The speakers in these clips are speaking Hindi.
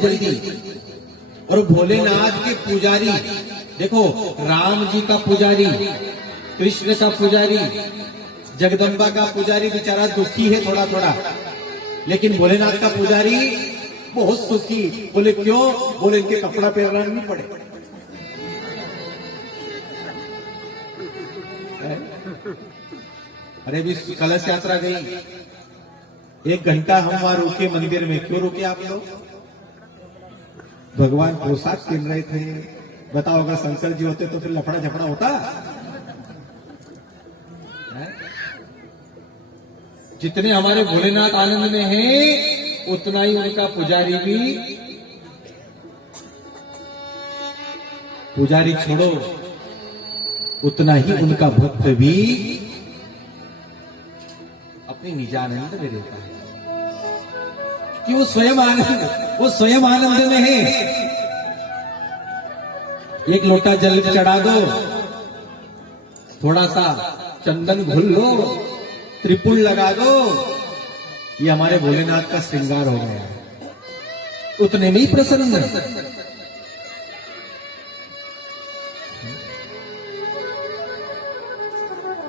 जल्दी। और भोलेनाथ के पुजारी देखो, राम जी का पुजारी, कृष्ण का पुजारी, जगदम्बा का पुजारी बेचारा दुखी है थोड़ा थोड़ा, लेकिन भोलेनाथ का पुजारी बहुत सुखी। बोले क्यों? बोले इनके कपड़ा पहनना नहीं पड़े। अरे भी कलश यात्रा गई, 1 घंटा हम वहां रुके मंदिर में। क्यों रुके आप लोग? भगवान पोशाक पहन रहे थे। बताओ अगर शंकर जी होते तो फिर लफड़ा झपड़ा होता? जितने हमारे भोलेनाथ आनंद में हैं, उतना ही उनका पुजारी भी। पुजारी छोड़ो, उतना ही उनका भक्त भी अपनी निजानंद में रहता है, कि वो स्वयं आनंद में है। एक लोटा जल चढ़ा दो, थोड़ा सा चंदन घुल लो, त्रिपुल लगा दो, ये हमारे भोलेनाथ का श्रृंगार हो गया है। उतने में ही प्रसन्न।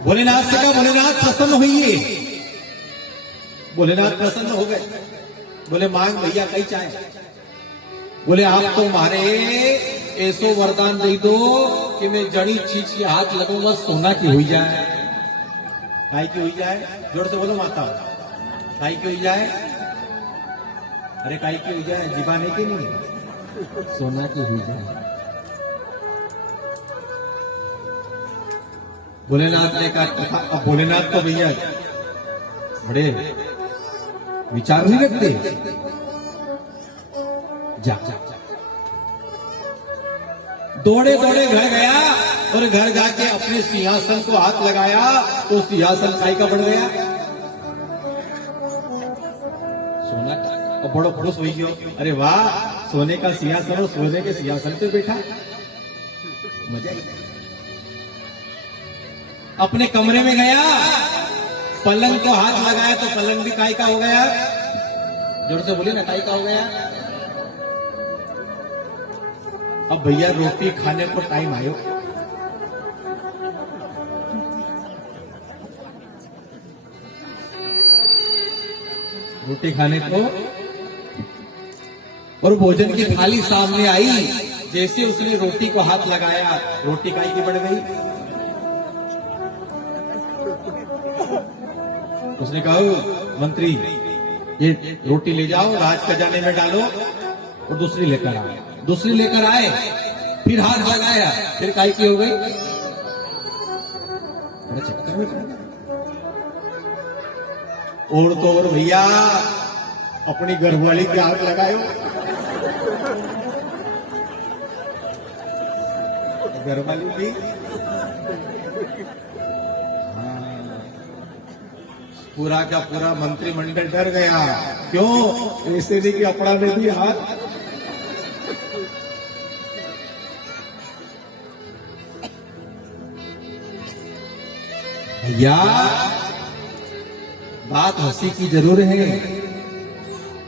भोलेनाथ से कहा, भोलेनाथ प्रसन्न होइए। भोलेनाथ प्रसन्न हो गए। बोले मांग भैया कई चाहे। बोले आप तो हमारे ऐसो वरदान दे दो कि मैं जड़ी चीज के हाथ लगूंगा सोना की हुई जाए। काय की हुई जाए? जोर से बोलो माता। काय की हुई जाए? अरे काय की हुई जाए? जीवाने की नहीं, सोना की हुई जाए। भोलेनाथ ने कहा, अब भोलेनाथ तो भैया बड़े विचार नहीं रखते। जा दौड़े दौड़े घर गया और घर जाके अपने सिंहासन को हाथ लगाया तो सिंहासन काय का बढ़ गया? सोना का। और बड़ो खुश हुई गयो, अरे वाह, सोने का सिंहासन और सोने के सिंहासन पे बैठा, मजा ही। अपने कमरे में गया, पलंग को हाथ लगाया तो पलंग भी काय का हो गया? जोर से बोलिए ना, काय का हो गया? अब भैया रोटी खाने को टाइम आयो। रोटी खाने को, और भोजन की थाली सामने आई। जैसे उसने रोटी को हाथ लगाया, रोटी काय की बढ़ गई? उसने कहा, मंत्री ये रोटी ले जाओ, राज खजाने में डालो और दूसरी लेकर आओ। दूसरी लेकर आए, फिर हाथ लगाया, फिर काय की हो गई? और तो और भैया अपनी घरवाली के हाथ लगायो। घरवाली भी पूरा का पूरा मंत्रिमंडल डर गया। क्यों? ऐसे नहीं कि अपना में भी हाथ। भैया बात हंसी की जरूर है।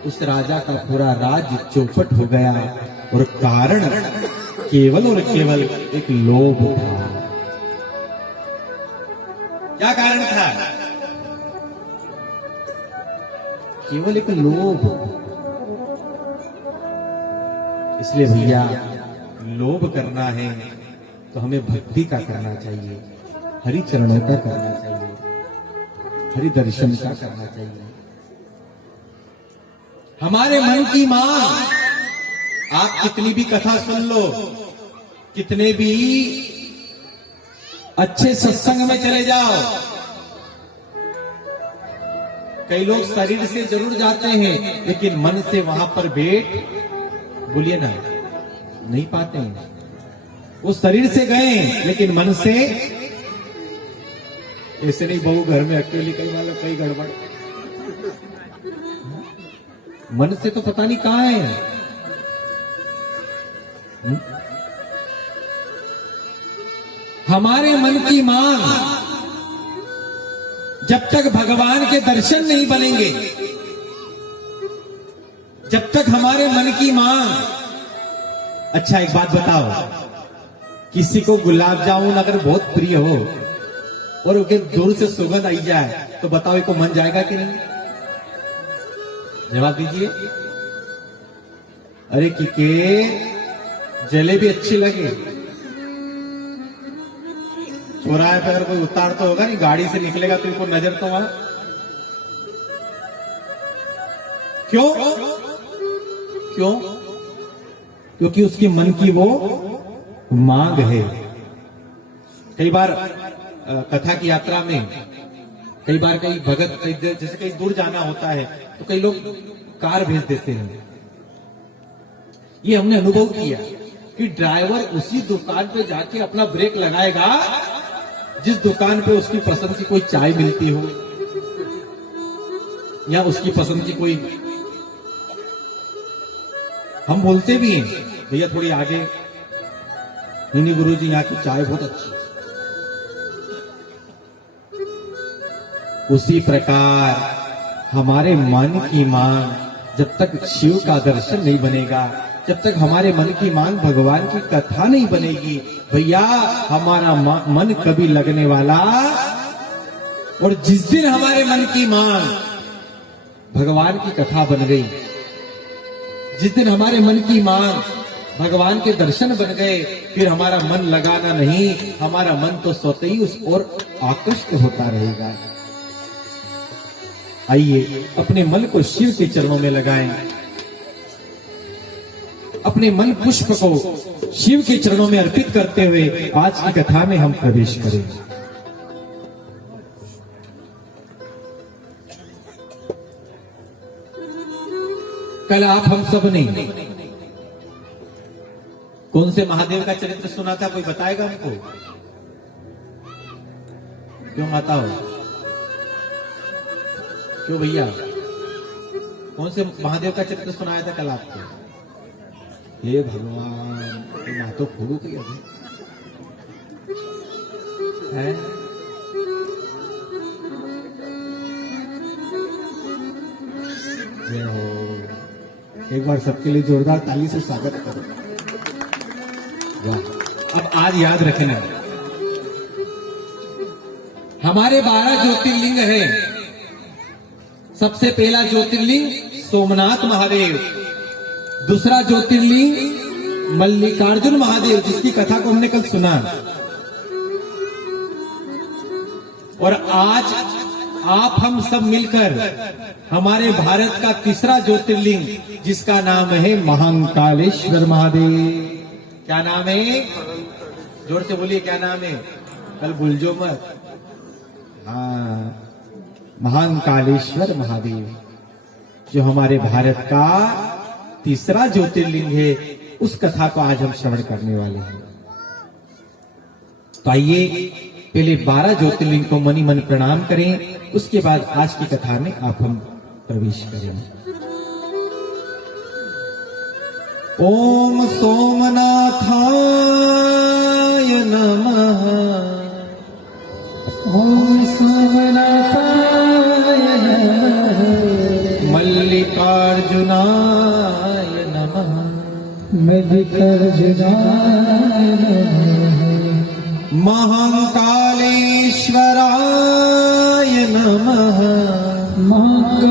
उस राजा का पूरा राज्य चौपट हो गया और कारण केवल और केवल एक लोभ था। क्या कारण था? केवल एक लोभ। इसलिए भैया लोभ करना है तो हमें भक्ति का करना चाहिए, हरि चरणों का करना चाहिए, हरि दर्शन का करना चाहिए। हमारे मन की मांग, आप कितनी भी कथा सुन लो, कितने भी अच्छे सत्संग में चले जाओ, कई लोग शरीर से जरूर जाते हैं लेकिन मन से वहां पर बैठ, बोलिए ना, नहीं पाते हैं। वो शरीर से गए लेकिन मन से ऐसे नहीं। बहू घर में अकेली, कई वालों कई गड़बड़, मन से तो पता नहीं कहां है। हमारे मन की मांग, जब तक भगवान के दर्शन नहीं बनेंगे, जब तक हमारे मन की मांग। अच्छा एक बात बताओ, किसी को गुलाब जामुन अगर बहुत प्रिय हो और उनके दूर से सुगंध आई जाए तो बताओ इसको मन जाएगा कि नहीं? जवाब दीजिए। अरे किके जलेबी अच्छी लगे, चौराहे पे अगर कोई उतार तो होगा नहीं, गाड़ी से निकलेगा तो इनको नजर तो वहां। क्यों? क्यों? क्योंकि उसके मन की वो मांग है। कई बार कथा की यात्रा में, कई बार कई भगत जैसे कहीं दूर जाना होता है तो कई लोग कार भेज देते हैं। ये हमने अनुभव किया कि ड्राइवर उसी दुकान पे जाके अपना ब्रेक लगाएगा जिस दुकान पे उसकी पसंद की कोई चाय मिलती हो या उसकी पसंद की कोई। हम बोलते भी हैं भैया थोड़ी आगे, नहीं गुरुजी यहाँ की चाय बहुत अच्छी। उसी प्रकार हमारे मन की मांग, जब तक शिव का दर्शन नहीं बनेगा, जब तक हमारे मन की मांग भगवान की कथा नहीं बनेगी, भैया हमारा मन कभी लगने वाला। और जिस दिन हमारे मन की मांग भगवान की कथा बन गई, जिस दिन हमारे मन की मांग भगवान के दर्शन बन गए, फिर हमारा मन लगाना नहीं, हमारा मन तो स्वतः ही उस ओर आकृष्ट होता रहेगा। आइए अपने मन को शिव के चरणों में लगाएं, अपने मन पुष्प को शिव के चरणों में अर्पित करते हुए आज की कथा में हम प्रवेश करें। कल आप हम सब ने कौन से महादेव का चरित्र सुना था? कोई बताएगा हमको? क्यों आता हो? क्यों भैया? कौन से महादेव का चरित्र सुनाया था कल आपको? हे भगवान, ना तो खोलू कोई अभी है। जय हो। एक बार सबके लिए जोरदार ताली से स्वागत करो। वाह। अब आज याद रखना, हमारे 12 ज्योतिर्लिंग है। सबसे पहला ज्योतिर्लिंग सोमनाथ महादेव, दूसरा ज्योतिर्लिंग मल्लिकार्जुन महादेव, जिसकी कथा को हमने कल सुना। और आज आप हम सब मिलकर हमारे भारत का तीसरा ज्योतिर्लिंग, जिसका नाम है महाकालेश्वर महादेव। क्या नाम है? जोर से बोलिए, क्या नाम है? कल भूल जो मत। हाँ, महाकालेश्वर महादेव, जो हमारे भारत का तीसरा ज्योतिर्लिंग है, उस कथा को आज हम श्रवण करने वाले हैं। तो आइए पहले 12 ज्योतिर्लिंग को मनी मन प्रणाम करें, उसके बाद आज की कथा में आप हम प्रवेश करें। ओम सोमनाथाय नमः। ओम सोमनाथाय नमः। मल्लिकार्जुनाय नमः। मल्लिकार्जुनाय नमः। महाकालेश्वराय नमः।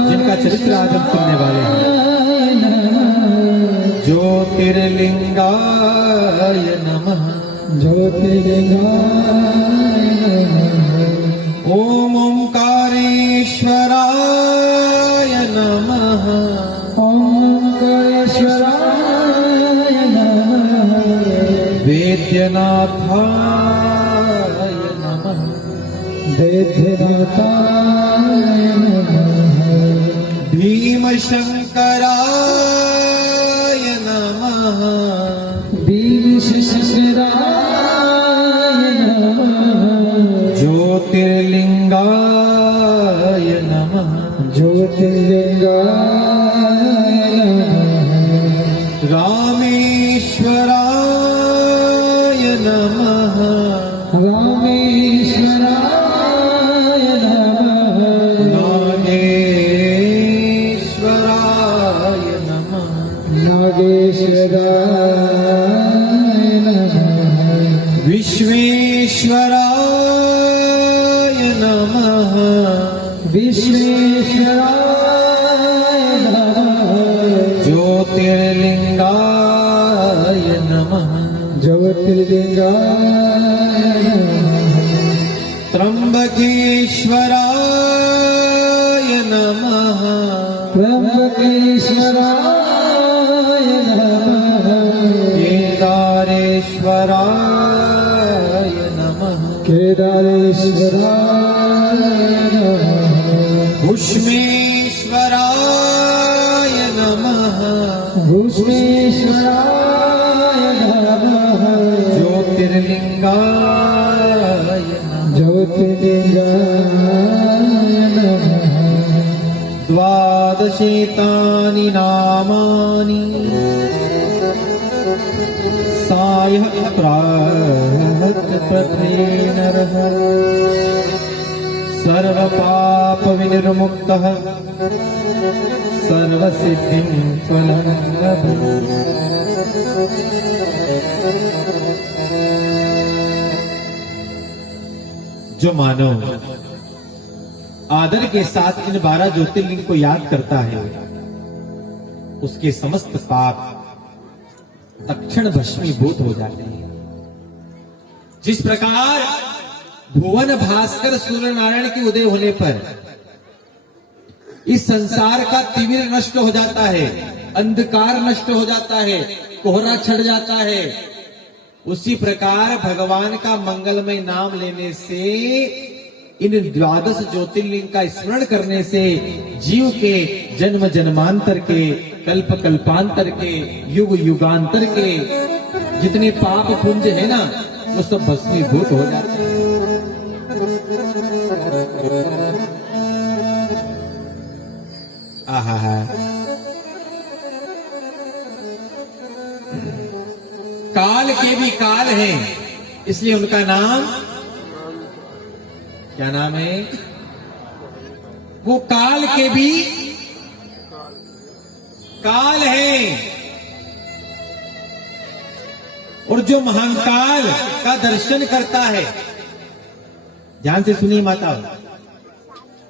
जिनका चरित्र आज हम सुनने वाले हैं। ज्योतिर्लिंगाय नमः। ज्योतिर्लिंगाय नमः। ओम ओंकारेश्वराय नमः। ओंकारेश्वराय नमः। वेद्यनाथाय नमः। वेद्यनाथाय नमः। भीमशंकराय नमः। भीमशंकराय नमः। ज्योतिर्लिंगाय नमः। ज्योतिर्लिंगाय नमः। रामेश्वराय नमः। रामेश्वराय नमः। नागेश्वराय नमः। विश्वेश्वराय नमः विश्वेश्वराय नमः ज्योतिर्लिंगाय नमः ज्योतिर्लिंगाय नमः त्र्यंबकेश्वराय नमः त्र्यंबकेश्वराय नमः केदारेश्वराय नमः केदारेश्वराय नमः भूष्मेश्वराय नमः भूष्मेश्वराय नमः ज्योतिर्लिंगाय नमः ज्योतिर्लिंगाय नमः द्वादशेतानि नामानि सायः प्रातः नरः सर्वपापविनिर्मुक्तः सर्वसिद्धिं फलं लभते। जो मानव आदर के साथ इन 12 ज्योतिर्लिंग को याद करता है, उसके समस्त पाप तक्षण भस्मीभूत हो जाते हैं। जिस प्रकार भुवन भास्कर सूर्य नारायण के उदय होने पर इस संसार का तिमिर नष्ट हो जाता है, अंधकार नष्ट हो जाता है, कोहरा छट जाता है, उसी प्रकार भगवान का मंगलमय नाम लेने से, इन 12 ज्योतिर्लिंग का स्मरण करने से जीव के जन्म जन्मांतर के, कल्प कल्पांतर के, युग युगांतर के जितने पाप पुंज है ना, वो सब भस्मीभूत हो जाते हैं। आहा, काल के भी काल हैं, इसलिए उनका नाम क्या नाम है? वो काल के भी काल है। और जो महाकाल का दर्शन करता है, ध्यान से सुनिए माता,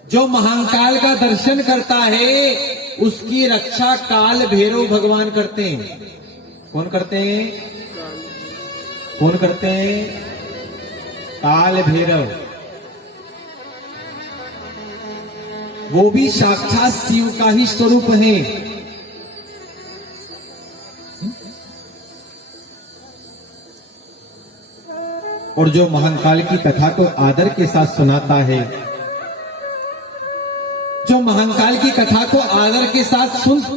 जो महाकाल का दर्शन करता है उसकी रक्षा काल भैरव भगवान करते हैं। कौन करते हैं? कौन करते हैं? काल भैरव। वो भी साक्षात शिव का ही स्वरूप है। और जो महाकाल की कथा को आदर के साथ सुनाता है, जो महाकाल की कथा को आदर के साथ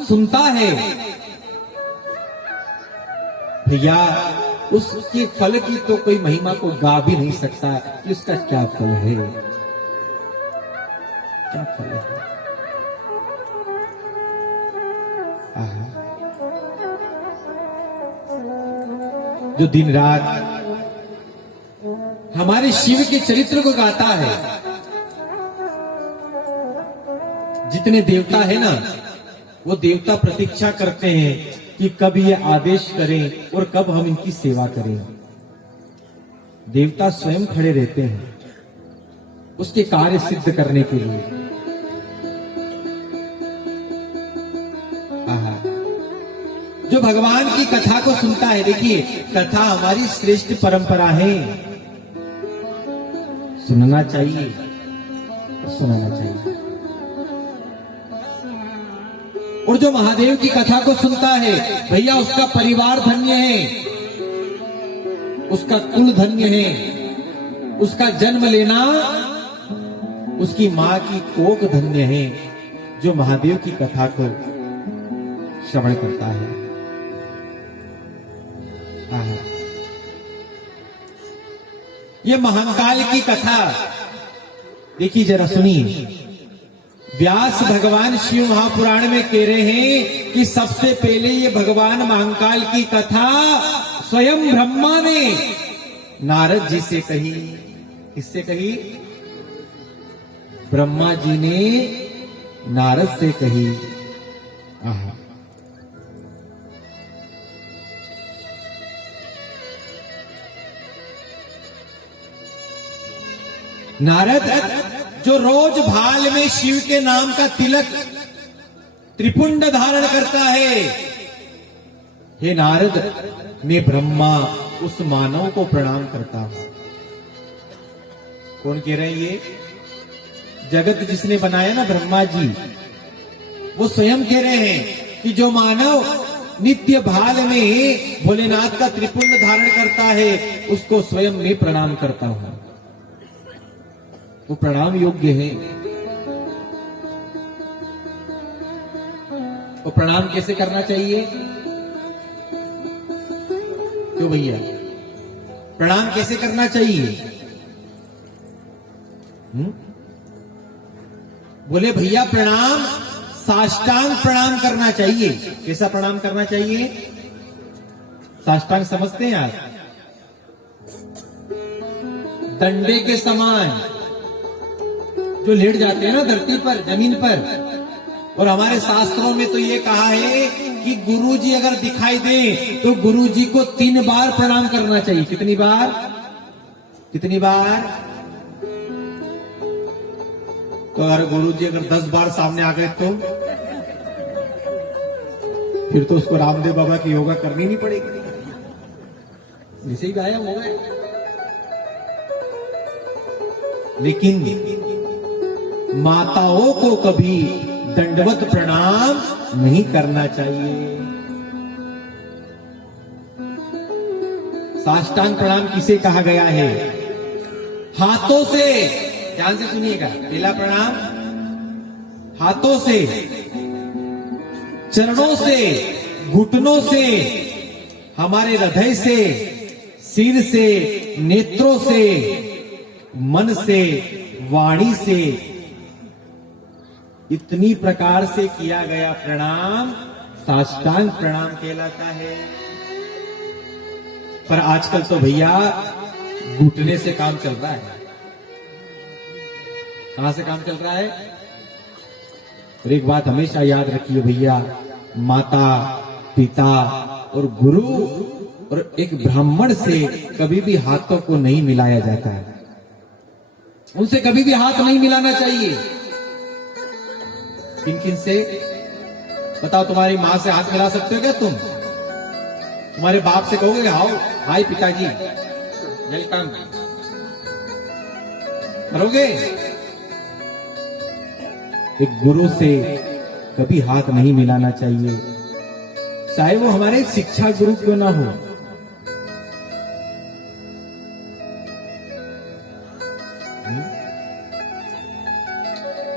सुनता है, भैया उसके फल की तो कोई महिमा को गा भी नहीं सकता कि उसका क्या फल है, क्या फल है। आहा। जो दिन रात हमारे शिव के चरित्र को गाता है, जितने देवता है ना, वो देवता प्रतीक्षा करते हैं कि कब ये आदेश करें और कब हम इनकी सेवा करें। देवता स्वयं खड़े रहते हैं उसके कार्य सिद्ध करने के लिए। आहा। जो भगवान की कथा को सुनता है, देखिए कथा हमारी श्रेष्ठ परंपरा है, सुनना चाहिए, सुनाना चाहिए। और जो महादेव की कथा को सुनता है, भैया उसका परिवार धन्य है, उसका कुल धन्य है, उसका जन्म लेना, उसकी मां की कोख धन्य है, जो महादेव की कथा को श्रवण करता है। ये महाकाल की कथा देखिए जरा सुनिए। व्यास भगवान शिव महापुराण में कह रहे हैं कि सबसे पहले ये भगवान महाकाल की कथा स्वयं ब्रह्मा ने नारद जी से कही। किससे कही? ब्रह्मा जी ने नारद से कही। आहा। नारद जो रोज भाल में शिव के नाम का तिलक त्रिपुंड धारण करता है, हे नारद मैं ब्रह्मा उस मानव को प्रणाम करता हूं। कौन कह रहे हैं ये? जगत जिसने बनाया ना ब्रह्मा जी, वो स्वयं कह रहे हैं कि जो मानव नित्य भाल में भोलेनाथ का त्रिपुंड धारण करता है उसको स्वयं मैं प्रणाम करता हूं। वो प्रणाम योग्य है। तो प्रणाम कैसे करना चाहिए? क्यों भैया, प्रणाम कैसे करना चाहिए? बोले भैया प्रणाम साष्टांग प्रणाम करना चाहिए। कैसा प्रणाम करना चाहिए? साष्टांग समझते हैं आप? डंडे के समान जो लेट जाते हैं ना धरती पर, जमीन पर। और हमारे शास्त्रों में तो ये कहा है कि गुरुजी अगर दिखाई दे तो गुरुजी को 3 बार प्रणाम करना चाहिए। कितनी बार? कितनी बार? तो अगर गुरुजी अगर 10 बार सामने आ गए तो फिर तो उसको रामदेव बाबा की योगा करनी नहीं पड़ेगी, इसे ही गायब हो गए। लेकिन माताओं को कभी दंडवत प्रणाम नहीं करना चाहिए। साष्टांग प्रणाम किसे कहा गया है? हाथों से, ध्यान से सुनिएगा। पहला प्रणाम हाथों से, चरणों से, घुटनों से, हमारे हृदय से, सिर से, नेत्रों से, मन से, वाणी से, इतनी प्रकार से किया गया प्रणाम साष्टांग प्रणाम कहलाता है। पर आजकल तो भैया घुटने से काम चल रहा है। कहां से काम चल रहा है? और एक बात हमेशा याद रखिए भैया, माता पिता और गुरु और एक ब्राह्मण से कभी भी हाथों को नहीं मिलाया जाता है। उनसे कभी भी हाथ नहीं मिलाना चाहिए। किन किन से? बताओ, तुम्हारी मां से हाथ मिला सकते हो क्या तुम? तुम्हारे बाप से कहोगे हाउ हाय पिताजी वेलकम करोगे? एक गुरु से कभी हाथ नहीं मिलाना चाहिए, चाहे वो हमारे शिक्षा गुरु क्यों ना हो।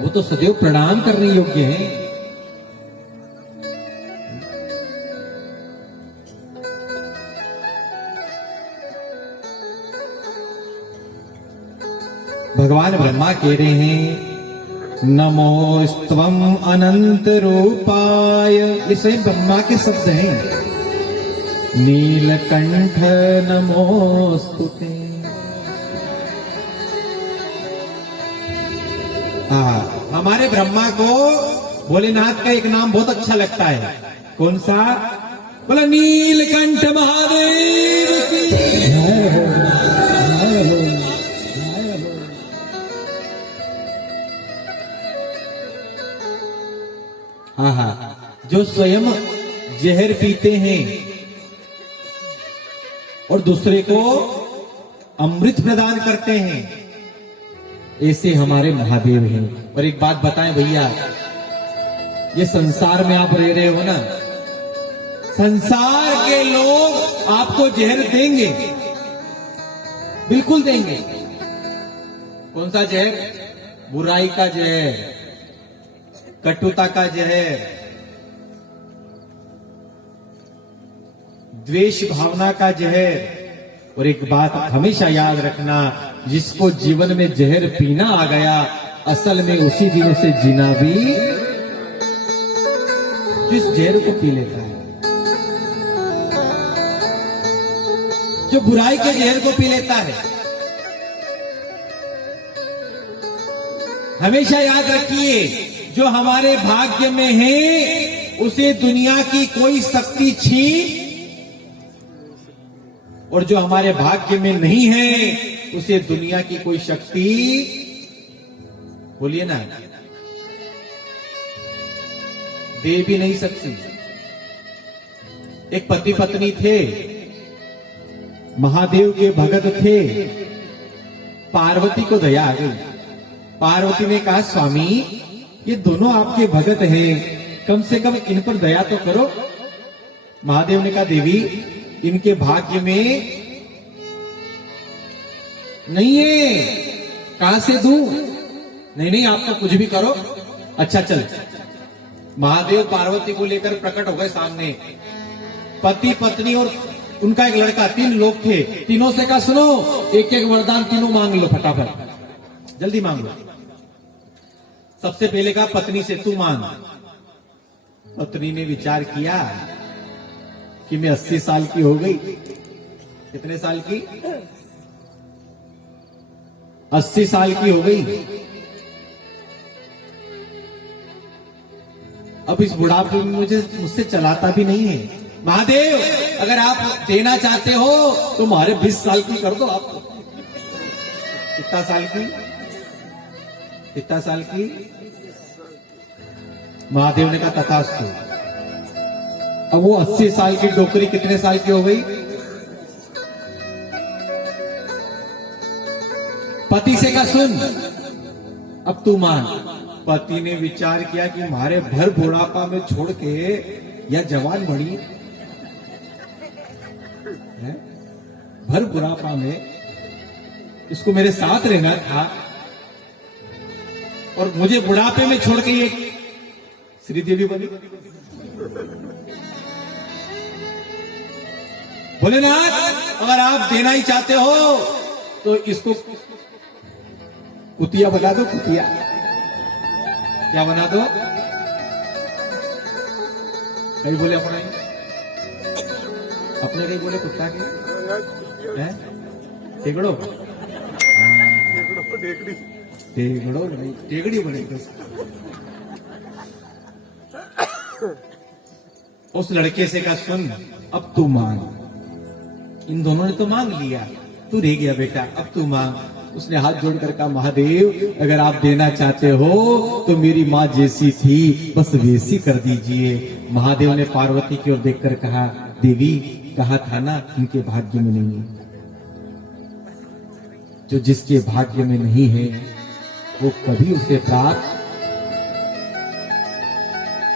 वो तो सदैव प्रणाम करने योग्य है। भगवान ब्रह्मा कह रहे हैं नमोस्त्वम अनंत रूपाय। ये स्वयं ब्रह्मा के शब्द हैं। नीलकंठ नमोस्तुते। हमारे ब्रह्मा को भोलेनाथ का एक नाम बहुत अच्छा लगता है। कौन सा? बोला नीलकंठ महादेव की जय हो, जय हो, जय हो। आहा, जो स्वयं जहर पीते हैं और दूसरे को अमृत प्रदान करते हैं, ऐसे हमारे महादेव हैं। और एक बात बताएं भैया, ये संसार में आप रह रहे हो ना, संसार के लोग आपको जहर देंगे, बिल्कुल देंगे। कौन सा जहर? बुराई का जहर, कटुता का जहर, द्वेष भावना का जहर। और एक बात हमेशा याद रखना, जिसको जीवन में जहर पीना आ गया, असल में उसी दिनों से जीना भी जिस जहर को पी लेता है, जो बुराई के जहर को पी लेता है। हमेशा याद रखिए, जो हमारे भाग्य में है उसे दुनिया की कोई शक्ति छीन, और जो हमारे भाग्य में नहीं है उसे दुनिया की कोई शक्ति, बोलिए ना, दे भी नहीं सकती। एक पति पत्नी थे, महादेव के भगत थे। पार्वती को दया आ गई। पार्वती ने कहा, स्वामी ये दोनों आपके भगत हैं, कम से कम इन पर दया तो करो। महादेव ने कहा, देवी इनके भाग्य में नहीं है, कहां से दूं? नहीं नहीं, आप तो कुछ भी करो। अच्छा चल। महादेव पार्वती को लेकर प्रकट हो गए सामने। पति पत्नी और उनका एक लड़का, 3 लोग थे। तीनों से कहा, सुनो एक एक वरदान तीनों मांग लो, फटाफट जल्दी मांग लो। सबसे पहले कहा पत्नी से, तू मांग। पत्नी ने विचार किया कि मैं 80 साल की हो गई। कितने साल की? 80 साल की हो गई। अब इस बुढ़ापे में मुझसे चलाता भी नहीं है। महादेव अगर आप देना चाहते हो तो हमारे 20 साल की कर दो। आप कितना साल की? कितना साल की? महादेव ने कहा तथास्तु। अब वो 80 साल की डोकरी कितने साल की हो गई? पति से कहा, सुन अब तू मान। पति ने विचार किया कि हमारे भर बुढ़ापा में छोड़ के या जवान बड़ी है, भर बुढ़ापा में इसको मेरे साथ रहना था और मुझे बुढ़ापे में छोड़ के ये श्रीदेवी बनी। भोलेनाथ अगर आप देना ही चाहते हो तो इसको कुतिया बना दो। कुतिया क्या बना दो? कहीं बोले अपना, अपने कहीं बोले कुत्ता के हैं? टेगड़ो, टेगड़ो नहीं, टेगड़ी बनेगी। उस लड़के से कहा, सुन अब तू मांग। इन दोनों ने तो मांग लिया, तू रह गया बेटा, अब तू मांग। उसने हाथ जोड़कर कहा, महादेव अगर आप देना चाहते हो तो मेरी माँ जैसी थी बस वैसी कर दीजिए। महादेव ने पार्वती की ओर देखकर कहा, देवी कहा था ना इनके भाग्य में नहीं है। जो जिसके भाग्य में नहीं है वो कभी उसे प्राप्त।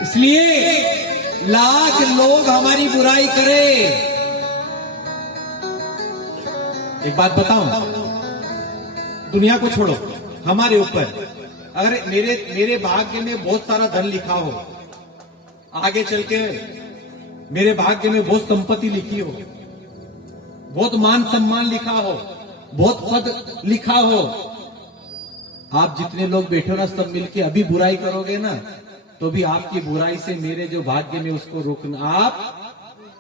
इसलिए लाख लोग हमारी बुराई करे, एक बात बताऊं, दुनिया को छोड़ो, हमारे ऊपर अगर मेरे भाग्य में बहुत सारा धन लिखा हो, आगे चल के मेरे भाग्य में बहुत संपत्ति लिखी हो, बहुत मान सम्मान लिखा हो, बहुत पद लिखा हो, आप जितने लोग बैठे हो ना सब मिलके अभी बुराई करोगे ना तो भी आपकी बुराई से मेरे जो भाग्य में उसको रोकना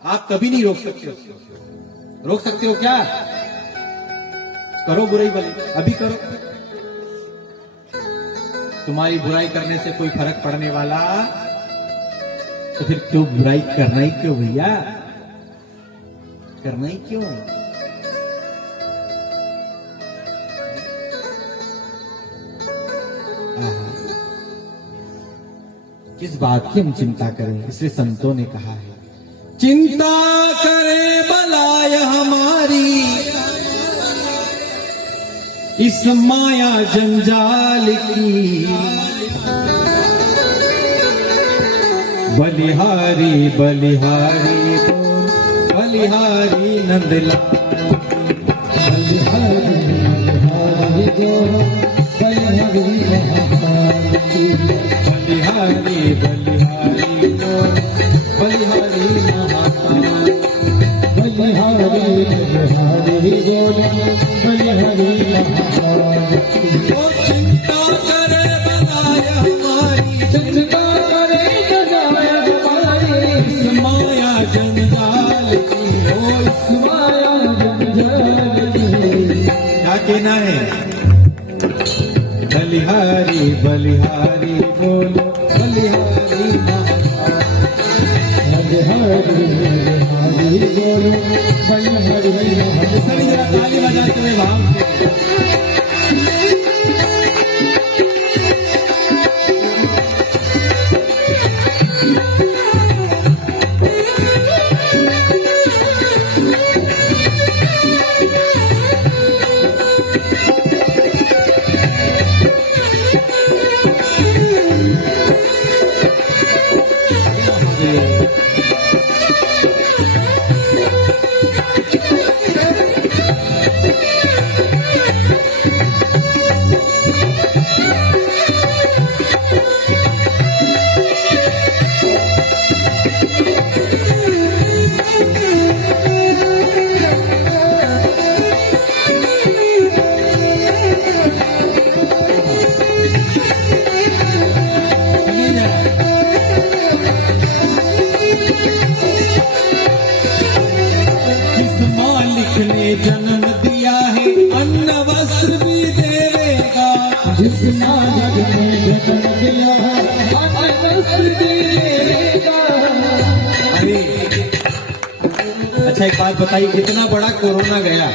आप कभी नहीं रोक सकते हो। रोक सकते हो क्या? करो बुराई भले, अभी करो। तुम्हारी बुराई करने से कोई फर्क पड़ने वाला तो फिर क्यों बुराई करना ही क्यों भैया? करना ही क्यों? किस बात की हम चिंता करें? इसलिए संतों ने कहा है, चिंता करे बलाय हमारी इस माया जंजाल की। बलिहारी बलिहारी बलिहारी नंदलाल, बलिहारी बलिहारी बलिहारी महाकाल की। बलिहारी बलिहारी बलिहारी महाकाल, बलिहारी बलिहारी बलिहारी महाकाल की। चिंता करे बनाय हमारी, चिंता करे बनाय हमारी इस माया जंजाल की। ओ इस माया जंजाल की। क्या कहना है? बलिहारी बलिहारी बोलो, बलिहारी महाकाल, हरि हरि बोलो बलिहारी नमः सभी जरा ताली बजाते हुए भाव से जन्म दिया है अन्न वस्त्र भी देगा जिस नायक ने जन्म दिया है अन्न वस्त्र देगा। अरे अच्छा एक बात बताइए, इतना बड़ा कोरोना गया,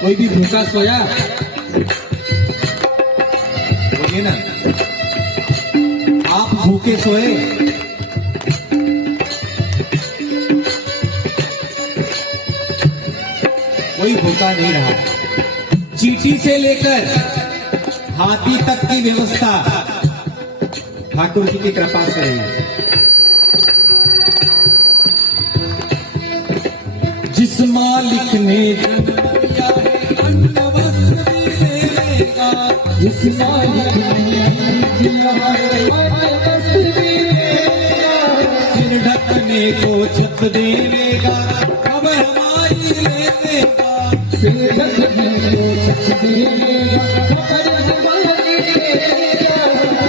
कोई भी भूखा सोया? बोलिए ना, आप भूखे सोए? कोई भूखा नहीं रहा। चींटी से लेकर हाथी तक की व्यवस्था ठाकुर जी की कृपा से रही। जिस मालिक ने जन्म दिया है अन्न वस्त्र भी देगा, जिस मालिक ने दिया है अन्न वस्त्र देगा। सिर ढकने को छत देगा, खबर हमारी लेगा। सिर ढकने को छत देगा, खबर हमारी लेगा।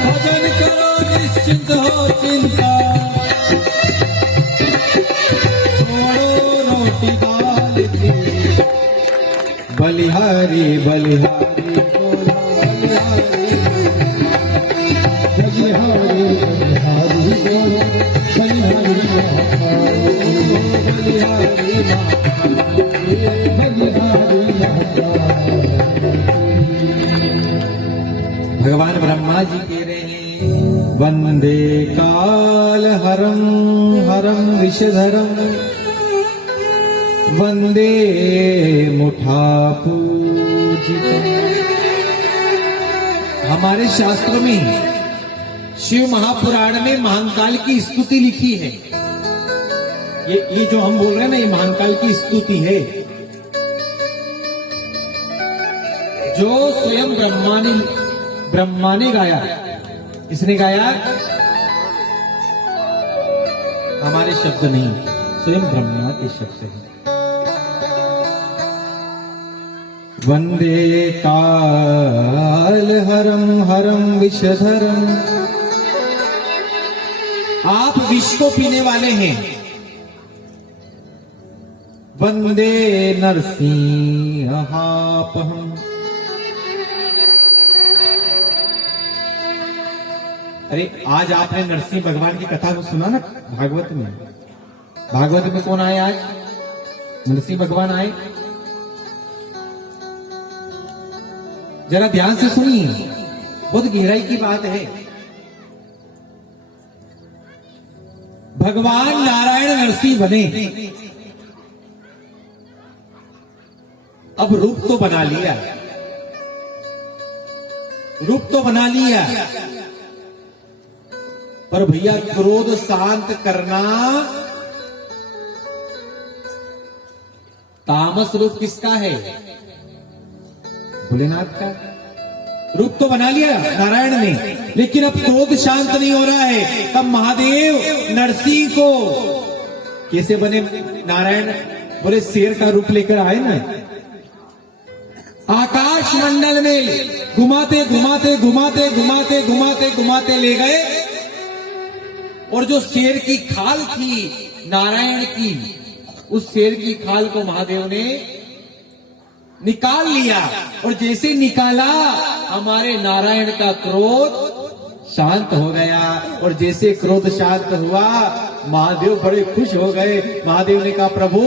भजन करो निश्चिंत हो चिंता, छोड़ो रोटी दाल की। बलिहारी बलिहारी बोलो बलिहारी, बलिहारी बलिहारी बोलो बलिहारी बलिहारी भगवान ब्रह्मा जी कह रहे हैं, वंदे काल हरम हरम विषधरम, वंदे मुठा पूजितम। हमारे शास्त्रों में शिव महापुराण में महाकाल की स्तुति लिखी है। ये जो हम बोल रहे हैं ना, ये महाकाल की स्तुति है, जो स्वयं ब्रह्मा ने गाया। किसने गाया? हमारे शब्द नहीं, स्वयं ब्रह्मा के शब्द हैं। वंदे काल हरम हरम विषधरम। आप विष को पीने वाले हैं। वंदे नरसिंहापहम। अरे आज आपने नरसिंह भगवान की कथा को सुना ना भागवत में? भागवत में कौन आए आज? नरसिंह भगवान आए। जरा ध्यान से सुनिए, बहुत गहराई की बात है। भगवान नारायण नरसिंह बने, अब रूप तो बना लिया, रूप तो बना लिया, पर भैया क्रोध शांत करना तामस रूप किसका है? भोलेनाथ का। रूप तो बना लिया नारायण ने, लेकिन अब क्रोध शांत नहीं हो रहा है। तब महादेव नरसिंह को कैसे बने नारायण? बोले शेर का रूप लेकर आए ना, आकाश मंडल में घुमाते घुमाते घुमाते घुमाते घुमाते घुमाते ले गए, और जो शेर की खाल थी नारायण की, उस शेर की खाल को महादेव ने निकाल लिया, और जैसे निकाला हमारे नारायण का क्रोध शांत हो गया। और जैसे क्रोध शांत हुआ, महादेव बड़े खुश हो गए। महादेव ने कहा, प्रभु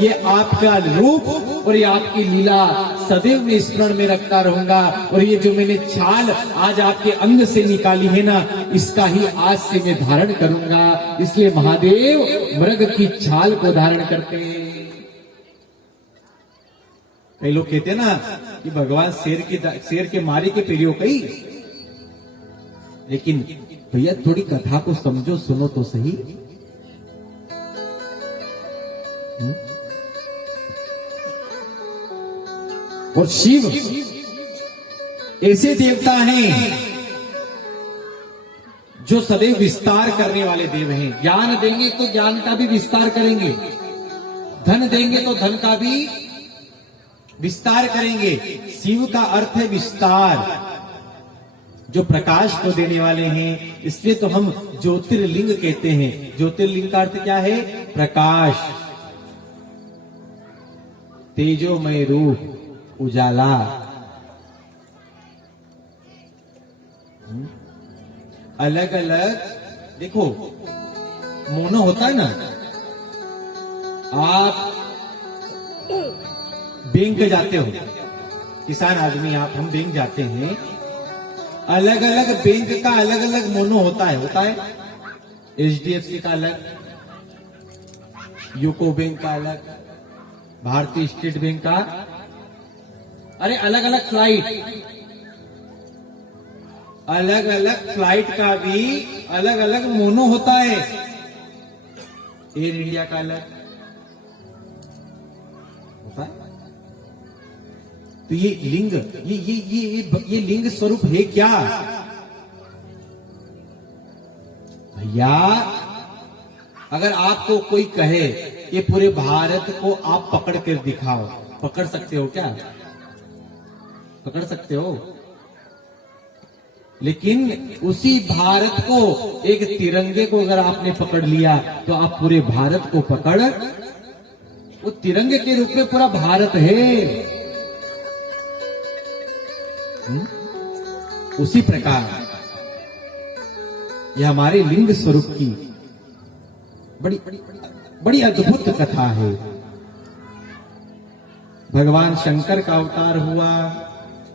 ये आपका रूप और ये आपकी लीला सदैव मैं स्मरण में रखता रहूंगा। और ये जो मैंने छाल आज आपके अंग से निकाली है ना, इसका ही आज से मैं धारण करूंगा। इसलिए महादेव मृग की छाल को धारण करते हैं। कई लोग कहते हैं ना कि भगवान शेर के मारे के पेड़ियों कई, लेकिन भैया थोड़ी कथा को समझो, सुनो तो सही। और शिव ऐसे देवता हैं जो सदैव विस्तार करने वाले देव हैं। ज्ञान देंगे तो ज्ञान का भी विस्तार करेंगे, धन देंगे तो धन का भी विस्तार करेंगे। शिव का अर्थ है विस्तार, जो प्रकाश को देने वाले हैं। इसलिए तो हम ज्योतिर्लिंग कहते हैं। ज्योतिर्लिंग का अर्थ क्या है? प्रकाश, तेजोमय रूप, उजाला। अलग अलग देखो, मोनो होता है ना, आप बैंक जाते हो, किसान आदमी आप, हम बैंक जाते हैं, अलग अलग बैंक का अलग अलग मोनो होता है। HDFC का अलग, यूको बैंक का अलग, भारतीय स्टेट बैंक का, अरे अलग अलग फ्लाइट का भी अलग अलग मोनो होता है। एयर इंडिया का अलग होता है। तो ये लिंग, ये लिंग स्वरूप है क्या भैया? अगर आपको कोई कहे कि पूरे भारत को आप पकड़ कर दिखाओ, पकड़ सकते हो क्या? पकड़ सकते हो? लेकिन उसी भारत को, एक तिरंगे को अगर आपने पकड़ लिया तो आप पूरे भारत को पकड़, वो तिरंगे के रूप में पूरा भारत है। उसी प्रकार यह हमारे लिंग स्वरूप की बड़ी बड़ी अद्भुत कथा है। भगवान शंकर का अवतार हुआ,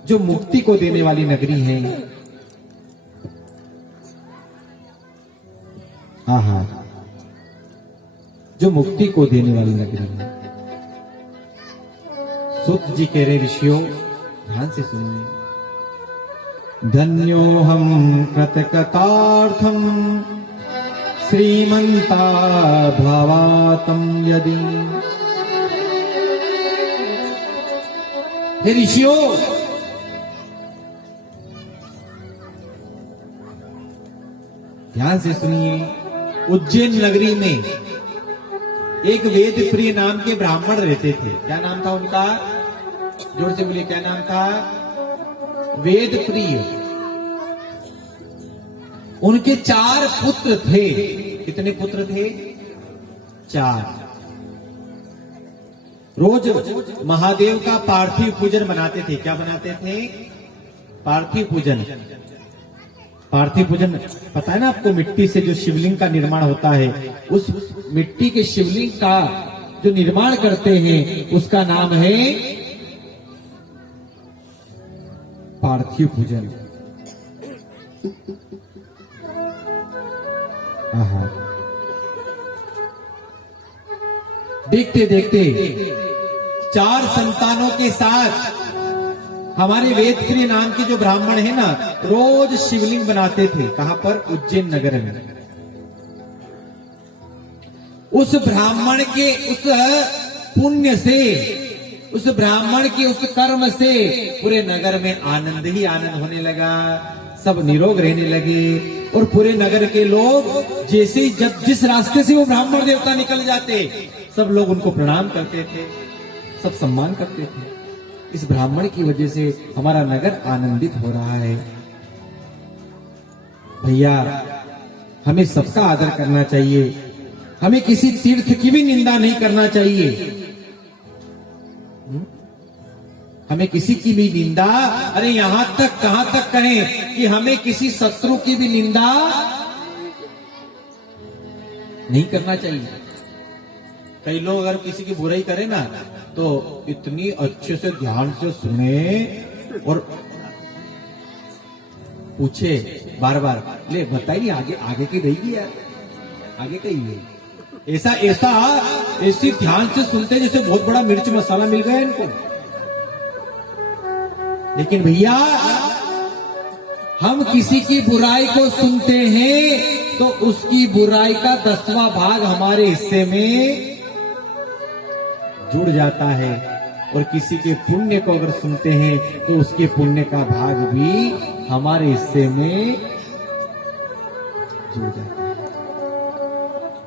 जो मुक्ति को देने वाली नगरी है। आहा, जो मुक्ति को देने वाली नगरी है। सूत जी कह रहे, ऋषियों ध्यान से सुनिए, धन्योहम कृतकतार्थम श्रीमंता भवातम यदि। हे ऋषियों, ध्यान से सुनिए, उज्जैन नगरी में एक वेद प्रिय नाम के ब्राह्मण रहते थे। क्या नाम था उनका? जोर से बोलिए, क्या नाम था? वेद प्रिय। उनके 4 पुत्र थे। कितने पुत्र थे? 4। रोज महादेव का पार्थिव पूजन बनाते थे। क्या बनाते थे? पार्थिव पूजन। पार्थिव पूजन पता है ना आपको? मिट्टी से जो शिवलिंग का निर्माण होता है, उस मिट्टी के शिवलिंग का जो निर्माण करते हैं, उसका नाम है पार्थिव पूजन। देखते देखते 4 संतानों के साथ हमारे वेदप्रिय नाम के जो ब्राह्मण है ना, रोज शिवलिंग बनाते थे। कहां पर? उज्जैन नगर में। उस ब्राह्मण के उस पुण्य से, उस ब्राह्मण के उस कर्म से पूरे नगर में आनंद ही आनंद होने लगा। सब निरोग रहने लगे। और पूरे नगर के लोग जैसे जब जिस रास्ते से वो ब्राह्मण देवता निकल जाते, सब लोग उनको प्रणाम करते थे, सब सम्मान करते थे। इस ब्राह्मण की वजह से हमारा नगर आनंदित हो रहा है। भैया, हमें सबका आदर करना चाहिए, हमें किसी तीर्थ की भी निंदा नहीं करना चाहिए। हमें किसी की भी निंदा, अरे यहां तक कहां तक कहें कि हमें किसी शत्रु की भी निंदा नहीं करना चाहिए। कई लोग अगर किसी की बुराई करे ना तो इतनी अच्छे से ध्यान से सुने और पूछे बार बार, ले बताइए आगे आगे की रहेगी यार, आगे कही है। ऐसा ऐसा ऐसी ध्यान से सुनते जैसे बहुत बड़ा मिर्च मसाला मिल गया इनको। लेकिन भैया हम किसी की बुराई को सुनते हैं तो उसकी बुराई का 10वां भाग हमारे हिस्से में जुड़ जाता है, और किसी के पुण्य को अगर सुनते हैं तो उसके पुण्य का भाग भी हमारे हिस्से में जुड़ जाता है।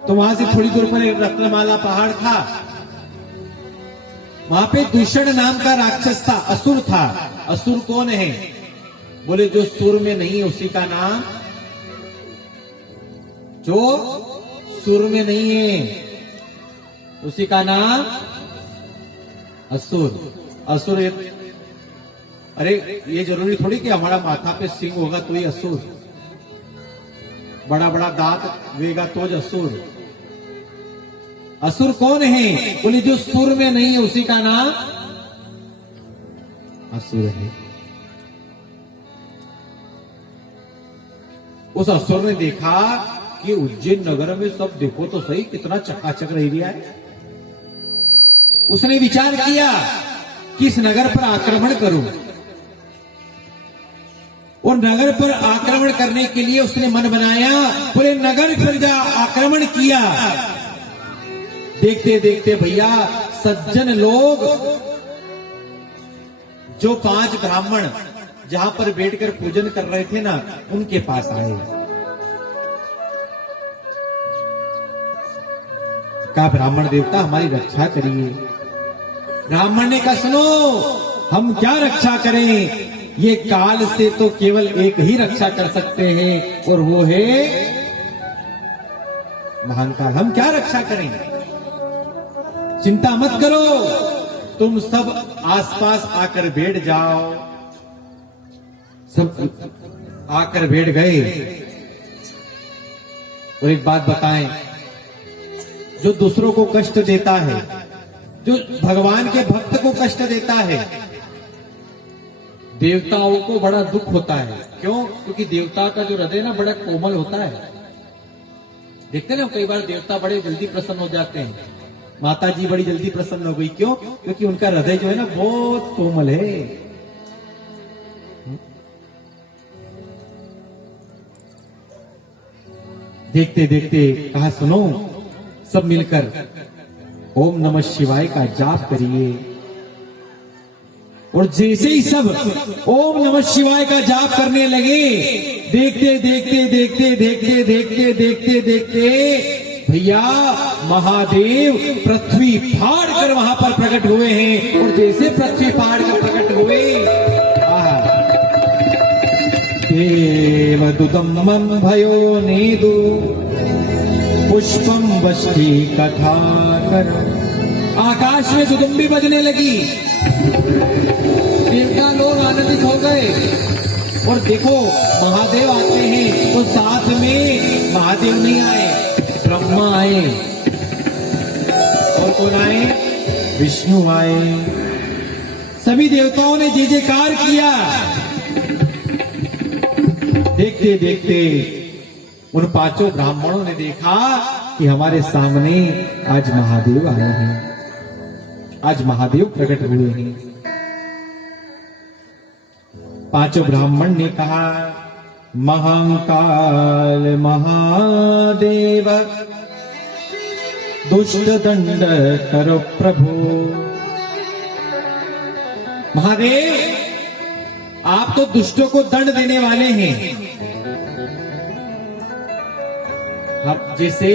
तो वहां से थोड़ी दूर पर एक रत्नमाला पहाड़ था, वहां पे दूषण नाम का राक्षस था, असुर था। असुर कौन है? बोले जो सुर में नहीं है उसी का नाम, जो सुर में नहीं है उसी का नाम असुर। असुर अरे ये जरूरी थोड़ी कि हमारा माथा पे सिंह होगा तो ही असुर, बड़ा बड़ा दांत वेगा तो असुर। असुर कौन है? बोले जो सुर में नहीं है उसी का नाम असुर है। उस असुर ने देखा कि उज्जैन नगर में सब देखो तो सही कितना चकाचक रह गया है। उसने विचार किया कि इस नगर पर आक्रमण करूं, और नगर पर आक्रमण करने के लिए उसने मन बनाया, पूरे नगर पर जा आक्रमण किया। देखते देखते भैया सज्जन लोग, जो 5 ब्राह्मण जहां पर बैठकर पूजन कर रहे थे ना, उनके पास आए। कहा ब्राह्मण देवता हमारी रक्षा करिए। ब्राह्मण ने कहा सुनो, हम क्या रक्षा करें, ये काल से तो केवल एक ही रक्षा कर सकते हैं और वो है महाकाल। हम क्या रक्षा करें, चिंता मत करो, तुम सब आसपास आकर बैठ जाओ। सब आकर बैठ गए। और एक बात बताएं, जो दूसरों को कष्ट देता है, जो भगवान के भक्त को कष्ट देता है, देवताओं को बड़ा दुख होता है। क्यों? क्योंकि देवता का जो हृदय ना बड़ा कोमल होता है। देखते ना कई बार देवता बड़े जल्दी प्रसन्न हो जाते हैं। माता जी बड़ी जल्दी प्रसन्न हो गई, क्यों? क्योंकि उनका हृदय जो है ना बहुत कोमल है। देखते देखते कहा सुनो, सब मिलकर ओम नमः शिवाय का जाप करिए। और जैसे ही सब ओम नमः शिवाय का जाप करने लगे, देखते देखते देखते देखते देखते देखते देखते भैया महादेव पृथ्वी फाड़ कर वहां पर प्रकट हुए हैं। और जैसे पृथ्वी फाड़ कर प्रकट हुए, देवदूतम भयो नेदु पुष्पम वष्टी कथा कर। आकाश में दुदुम्बी बजने लगी, देवता लोग आनंदित हो गए। और देखो महादेव आते हैं तो साथ में महादेव नहीं आए, ब्रह्मा आए। और कौन आए? विष्णु आए। सभी देवताओं ने जय जयकार किया। देखते देखते उन 5 ब्राह्मणों ने देखा कि हमारे सामने आज महादेव आए हैं, आज महादेव प्रकट हुए हैं। 5 ब्राह्मण ने कहा महाकाल महादेव दुष्ट दंड करो प्रभु। महादेव आप तो दुष्टों को दंड देने वाले हैं। जैसे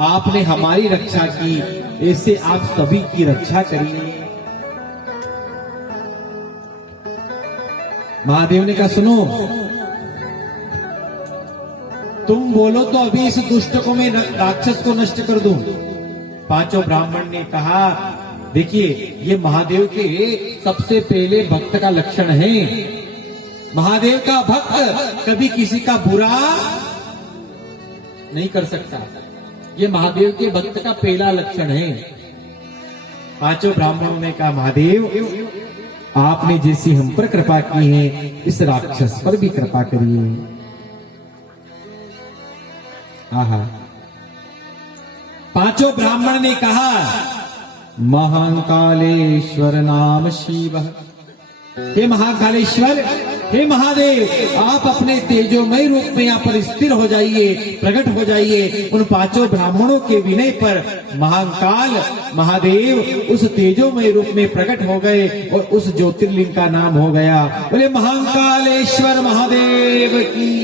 आपने हमारी रक्षा की, ऐसे आप सभी की रक्षा करिए। महादेव ने कहा सुनो, तुम बोलो तो अभी इस दुष्ट को मैं राक्षस को नष्ट कर दूं। 5 ब्राह्मण ने कहा देखिए ये महादेव के सबसे पहले भक्त का लक्षण है। महादेव का भक्त कभी किसी का बुरा नहीं कर सकता। ये महादेव के भक्त का पहला लक्षण है। पांचों ब्राह्मणों ने कहा महादेव आपने जैसी हम पर कृपा की है इस राक्षस पर भी कृपा करिए। आहा, पांचों ब्राह्मण ने कहा महाकालेश्वर नाम शिव। हे महाकालेश्वर, हे महादेव, आप अपने तेजोमय रूप में यहाँ पर स्थिर हो जाइए, प्रकट हो जाइए। उन पांचों ब्राह्मणों के विनय पर महाकाल महादेव उस तेजोमय रूप में प्रकट हो गए और उस ज्योतिर्लिंग का नाम हो गया। बोले महाकालेश्वर महादेव की।